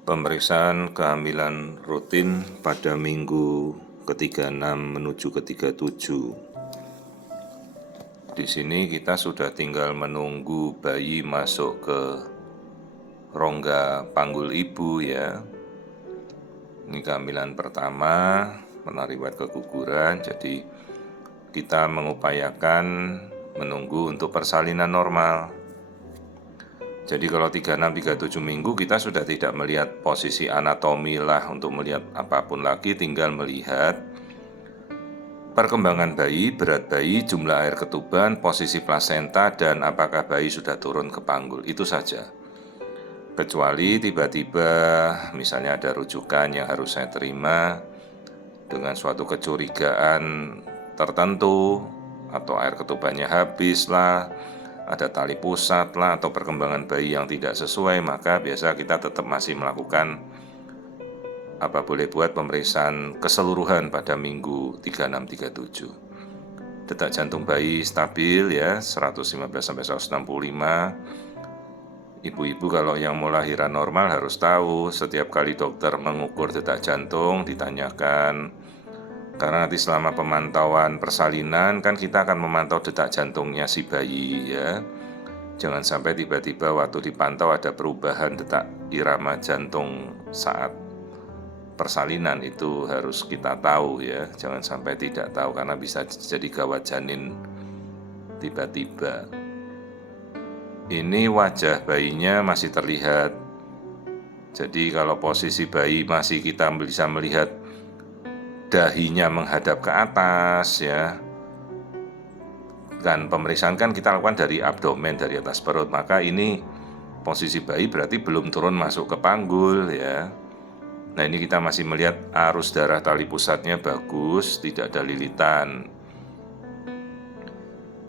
Pemeriksaan kehamilan rutin pada minggu ke-36 menuju ke-37. Di sini kita sudah tinggal menunggu bayi masuk ke rongga panggul ibu ya. Ini kehamilan pertama, pernah riwayat keguguran, jadi kita mengupayakan menunggu untuk persalinan normal. Jadi kalau 36-37 minggu kita sudah tidak melihat posisi anatomi lah untuk melihat apapun lagi, tinggal melihat perkembangan bayi, berat bayi, jumlah air ketuban, posisi plasenta, dan apakah bayi sudah turun ke panggul. Itu saja. Kecuali tiba-tiba misalnya ada rujukan yang harus saya terima dengan suatu kecurigaan tertentu, atau air ketubannya habis lah, ada tali pusat lah, atau perkembangan bayi yang tidak sesuai, maka biasa kita tetap masih melakukan boleh buat pemeriksaan keseluruhan pada minggu 36-37. Detak jantung bayi stabil ya, 115-165. Ibu-ibu kalau yang mau lahiran normal harus tahu, setiap kali dokter mengukur detak jantung ditanyakan, karena nanti selama pemantauan persalinan kan kita akan memantau detak jantungnya si bayi ya. Jangan sampai tiba-tiba waktu dipantau ada perubahan detak irama jantung saat persalinan, itu harus kita tahu ya. Jangan sampai tidak tahu karena bisa jadi gawat janin tiba-tiba. Ini wajah bayinya masih terlihat. Jadi kalau posisi bayi masih kita bisa melihat dahinya menghadap ke atas ya. Kan pemeriksaan kan kita lakukan dari abdomen, dari atas perut, maka ini posisi bayi berarti belum turun masuk ke panggul ya. Nah ini kita masih melihat arus darah tali pusatnya bagus, tidak ada lilitan.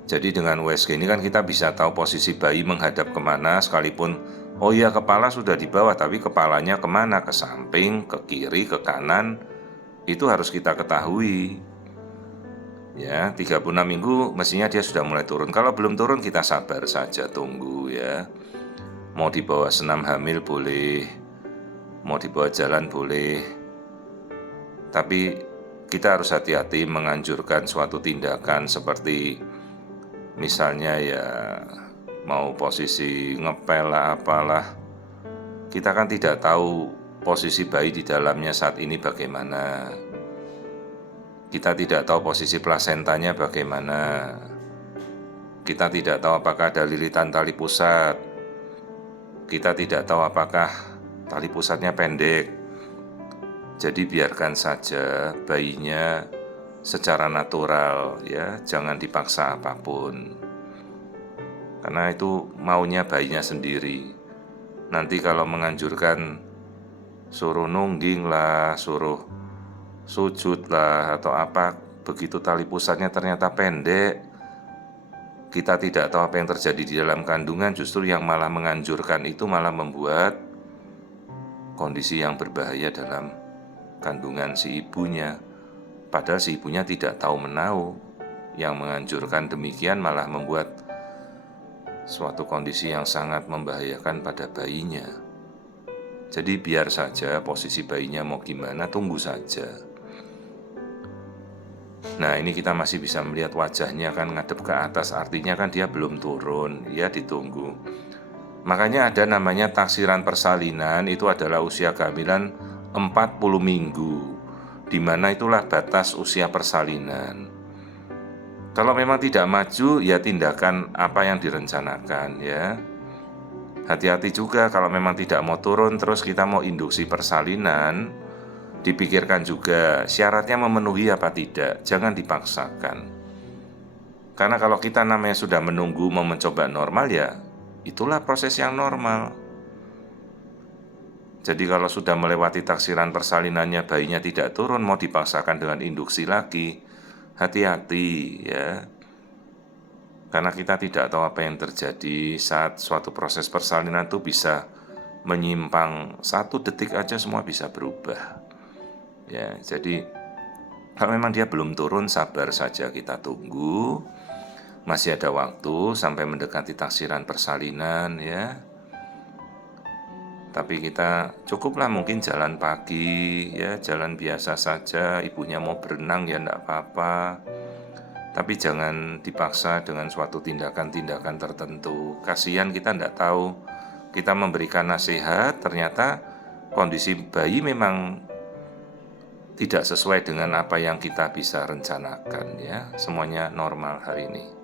Jadi dengan USG ini kan kita bisa tahu posisi bayi menghadap kemana, sekalipun oh iya kepala sudah di bawah, tapi kepalanya kemana, ke samping, ke kiri, ke kanan, itu harus kita ketahui. Ya, 36 minggu mestinya dia sudah mulai turun. Kalau belum turun kita sabar saja, tunggu ya. Mau dibawa senam hamil boleh, mau dibawa jalan boleh. Tapi kita harus hati-hati menganjurkan suatu tindakan seperti misalnya ya mau posisi ngepel lah apalah. Kita kan tidak tahu posisi bayi di dalamnya saat ini bagaimana. Kita tidak tahu posisi plasentanya bagaimana. Kita tidak tahu apakah ada lilitan tali pusat. Kita tidak tahu apakah tali pusatnya pendek. Jadi biarkan saja bayinya secara natural ya, jangan dipaksa apapun. Karena itu maunya bayinya sendiri. Nanti kalau menganjurkan suruh nungging lah, suruh sujud lah atau apa, begitu tali pusatnya ternyata pendek, kita tidak tahu apa yang terjadi di dalam kandungan, justru yang malah menganjurkan itu malah membuat kondisi yang berbahaya dalam kandungan si ibunya. Padahal si ibunya tidak tahu menahu. Yang menganjurkan demikian malah membuat suatu kondisi yang sangat membahayakan pada bayinya. Jadi biar saja posisi bayinya mau gimana, tunggu saja. Nah ini kita masih bisa melihat wajahnya kan ngadep ke atas, artinya kan dia belum turun, ya ditunggu. Makanya ada namanya taksiran persalinan, itu adalah usia kehamilan 40 minggu, dimana itulah batas usia persalinan. Kalau memang tidak maju, ya tindakan apa yang direncanakan ya. Hati-hati juga kalau memang tidak mau turun, terus kita mau induksi persalinan, dipikirkan juga syaratnya memenuhi apa tidak, jangan dipaksakan. Karena kalau kita namanya sudah menunggu mau mencoba normal ya, itulah proses yang normal. Jadi kalau sudah melewati taksiran persalinannya bayinya tidak turun, mau dipaksakan dengan induksi lagi, hati-hati ya. Karena kita tidak tahu apa yang terjadi saat suatu proses persalinan itu bisa menyimpang 1 detik aja semua bisa berubah. Ya, jadi kalau memang dia belum turun, sabar saja, kita tunggu. Masih ada waktu sampai mendekati taksiran persalinan ya. Tapi kita cukuplah mungkin jalan pagi, ya jalan biasa saja, ibunya mau berenang ya enggak apa-apa. Tapi jangan dipaksa dengan suatu tindakan-tindakan tertentu. Kasihan kita enggak tahu, kita memberikan nasihat, ternyata kondisi bayi memang tidak sesuai dengan apa yang kita bisa rencanakan ya. Semuanya normal hari ini.